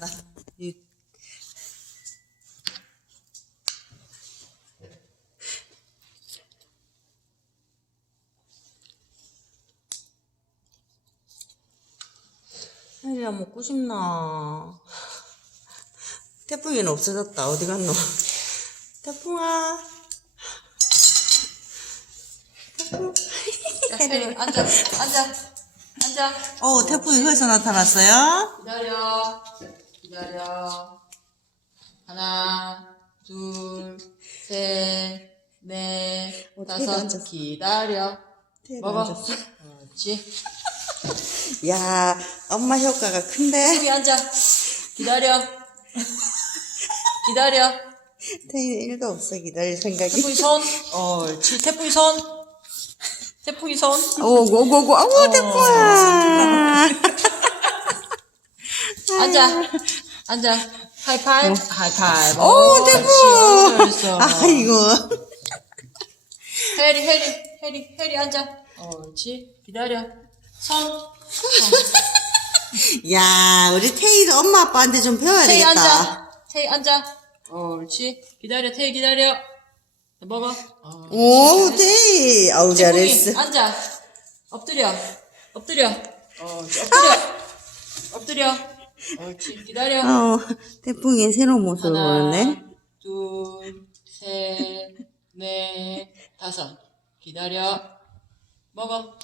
하나, 육. 혜리야 먹고 싶나? 태풍이는 없어졌다. 어디 갔노? 태풍아. 태풍. 자, 혜리 앉아, 앉아, 앉아. 어, 태풍이 거기서 나타났어요? 기다려, 기다려. 하나, 둘, 셋, 넷, 어, 다섯. 앉았어. 기다려. 먹어. 앉았어. 그렇지. 야, 엄마 효과가 큰데? 여기 앉아. 기다려. 기다려. 태희는 일도 없어, 기다릴 생각이. 태풍이 손. 옳지. 태풍이 손. 태풍이 손. 오, 고고고, 아우, 태풍아! 앉아. 앉아. 하이파이브. 하이파이브. 오! 잘했어. 아이고. 해리, 해리, 해리, 해리 앉아. 옳지. 기다려. 손. 야, 우리 태희도 엄마 아빠한테 좀 배워야 태희 되겠다. 앉아. 태희 앉아. 옳지. 기다려, 태희 기다려. 먹어. 어. 오, 태희. 아우, 잘했어. 앉아. 엎드려. 엎드려. 옳지. 엎드려. 엎드려. 옳지. 기다려. 어, 태풍이 새로운 모습을 하나, 보였네. 둘, 셋, 넷, 다섯. 기다려. 먹어.